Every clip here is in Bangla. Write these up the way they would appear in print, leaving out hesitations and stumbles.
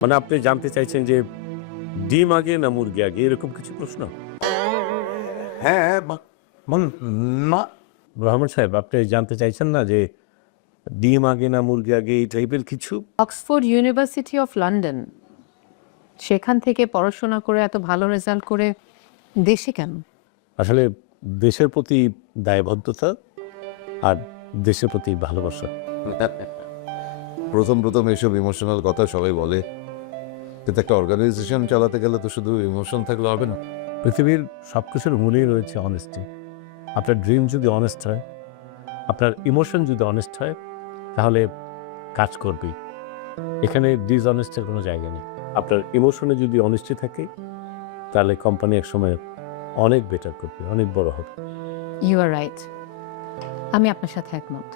মানে আপনি জানতে চাইছেন যে ডিম আগে না মুরগি আগে, এরকম কিছু প্রশ্ন? হ্যাঁ না রহমান সাহেব, আপনি জানতে চাইছেন না যে ডিম আগে না মুরগি আগে, এই টাইপের কিছু? অক্সফোর্ড ইউনিভার্সিটি অফ লন্ডন, সেখান থেকে পড়াশোনা করে এত ভালো রেজাল্ট করে দেশে কেন? আসলে দেশের প্রতি দায়বদ্ধতা আর দেশের প্রতি ভালোবাসা। প্রথম প্রথম এসব ইমোশনাল কথা সবাই বলে, কিন্তু একটা অর্গানাইজেশন চালাতে গেলে তো শুধু ইমোশন থাকলে হবে না। পৃথিবীর সব কিছুর মূলেই রয়েছে অনেস্টি। আপনার ড্রিম যদি অনেস্ট হয়, আপনার ইমোশন যদি অনেস্ট হয়, তাহলে কাজ করবেই। এখানে ডিসঅনেস্টের কোনো জায়গা নেই। আপনার ইমোশনে যদি অনেস্টি থাকে, তাহলে কোম্পানি একসময় অনেক বেটার করবে, অনেক বড় হবে। ইউ আর রাইট, আমি আপনার সাথে একমত।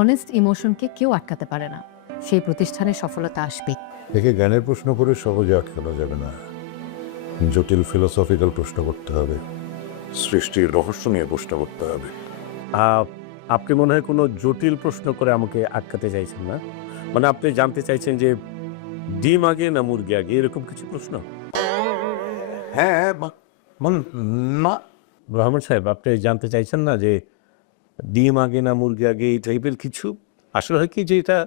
অনেস্ট ইমোশনকে কেউ আটকাতে পারে না, সেই প্রতিষ্ঠানে সফলতা আসবে। একে জ্ঞানের প্রশ্ন করে সহজে আটকানো যাবে না, জটিল ফিলোসফিক্যাল প্রশ্ন করতে হবে, সৃষ্টির রহস্য নিয়ে প্রশ্ন করতে হবে। আপনি মনে হয় কোনো জটিল প্রশ্ন করে আমাকে আটকাতে চাইছেন না? মানে আপনি জানতে চাইছেন যে ডিম আগে না মুরগি আগে, এরকম কিছু প্রশ্ন? হ্যাঁ না রহমান সাহেব, আপনি জানতে চাইছেন না যে ডিম আগে না মুরগি আগে, এই টাইপের কিছু? আসলে হয় কি যে এটা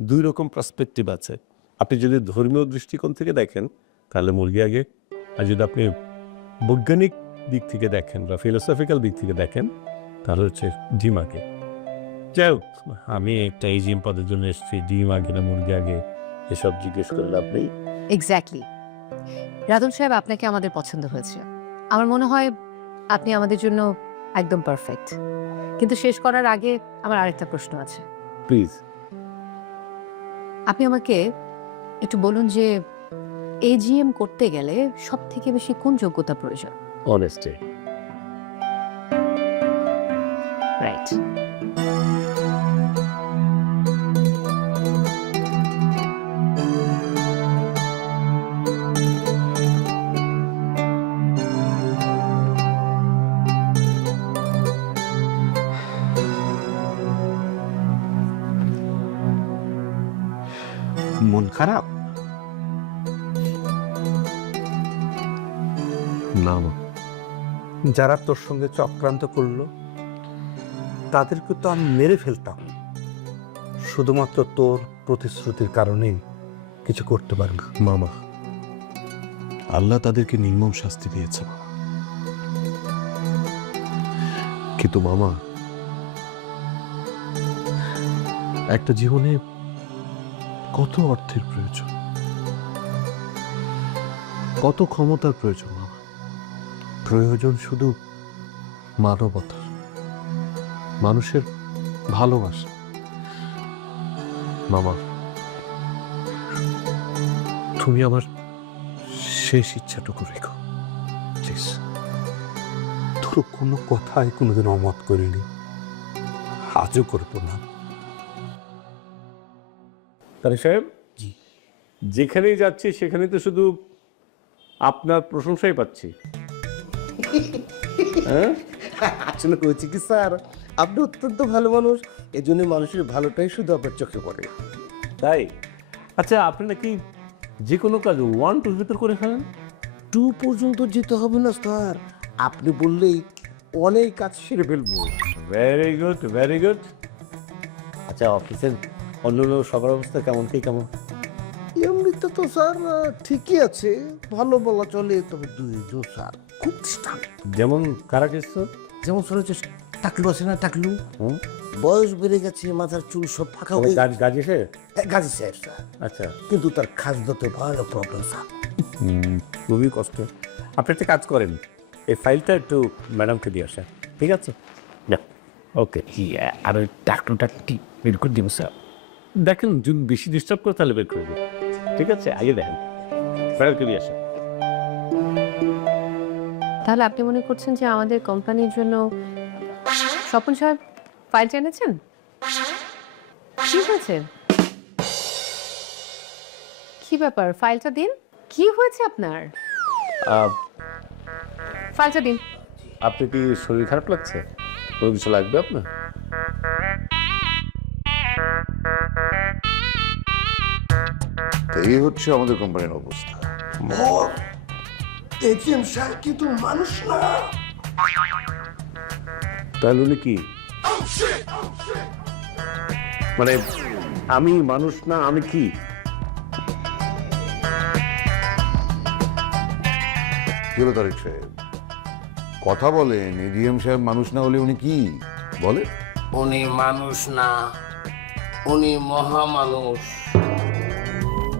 দুই রকম পার্সপেক্টিভ আছে। আপনি যদি ধর্মীয় দৃষ্টিকোণ থেকে দেখেন তাহলে মুরগি আগে, আর যদি আপনি বৈজ্ঞানিক দিক থেকে দেখেন বা ফিলোসফিক্যাল দিক থেকে দেখেন তাহলে হচ্ছে ডিম আগে। যাই হোক, আমি একটা এজিএম পদের জন্য এসেছি, ডিম আগে না মুরগি আগে এসব জিজ্ঞেস করলে আপনি। এক্স্যাক্টলি, রাতুল সাহেব, আপনাকে আমাদের পছন্দ হয়েছে। আমার মনে হয় আপনি আমাদের জন্য একদম পারফেক্ট। কিন্তু শেষ করার আগে আমার আরেকটা প্রশ্ন আছে। প্লিজ। আপনি আমাকে একটু বলুন যে এজিএম করতে গেলে সব থেকে বেশি কোন যোগ্যতা প্রয়োজন? অনেস্টি। রাইট। মন খারাপ? না মা, যারা তোর সঙ্গে চক্রান্ত করলো তাদেরকে তো আমি মেরে ফেলতাম, শুধুমাত্র তোর প্রতিশ্রুতির কারণেই কিছু করতে পারি না। মামা, আল্লাহ তাদেরকে নির্মম শাস্তি দিয়েছে, কিন্তু মামা, একটা জীবনে কত অর্থের প্রয়োজন, কত ক্ষমতার প্রয়োজন মামা। প্রয়োজন শুধু মানবতা, মানুষের ভালোবাসা। মামা, তুমি আমার শেষ ইচ্ছাটুকু রেখো প্লিজ। তোর কোনো কথাই কোনোদিন অমত করিনি, আজও করবো না। তারেক সাহেব, যেখানেই যাচ্ছি সেখানে তো শুধু আপনার প্রশংসাই পাচ্ছি। হ্যাঁ, আসলে হয়েছে কি স্যার, আপনি অত্যন্ত ভালো মানুষ, এজন্য মানুষের ভালোটাই শুধু আপনার চোখে পড়ে। তাই? আচ্ছা, আপনি নাকি যে কোনো কাজ 1 2 ভিতর করে ফেলেন? 2 পর্যন্ত যেতে হবে না স্যার, আপনি বললেই অনেক কাজ সেরে ফেলবো। Very good, very good. আচ্ছা, অফিসের অন্য সবার অবস্থা কেমন, কি কেমন? এমনিতে তো স্যার ঠিকই আছে, ভালো বলা চলে, তবে দুইজন স্যার খুব ডিস্টার্ব। যেমন কারা কিছু? যেমন স্যার হচ্ছে টাকলু আছে না, টাকলু হুম, বয়স বেড়ে গেছে, মাথার চুল সব ফাঁকা হয়ে গাজি সে? গাজী সাহেব স্যার, আচ্ছা, কিন্তু তার খাদ্যতে ভয়ানক প্রবলেম স্যার। খুবই কষ্ট। আপনি একটা কাজ করেন, এই ফাইলটা একটু ম্যাডামকে দিয়ে আসেন, ঠিক আছে? না, ওকে। আর ওই টাকলুটা বের করে দিব স্যার। দেখেন, যদি বেশি ডিস্টার্ব করে তাহলে বের করে দিন, ঠিক আছে? আগে দেখেন, ম্যাডামকে দিয়ে আসেন। তাহলে আপনি মনে করছেন যে আমাদের কোম্পানির জন্য স্বপন সাহেব ফাইলটা এনেছেন? কি হয়েছে? কি ব্যাপার, ফাইলটা দিন। কি হয়েছে আপনার? ফাইলটা দিন। আপনি কি শরীর খারাপ লাগছে? কোনো কিছু লাগবে আপনার? এই হচ্ছে আমাদের কোম্পানির অবস্থা। এজিএম সাহেব কিন্তু মানুষ না। তাহলে উনি কি? মানে আমি মানুষ না, আমি কি? কি হলো তারেক সাহেব, কথা বলেন। এজিএম সাহেব মানুষ না হলে উনি কি বলে? উনি মানুষ না, উনি মহামানুষ।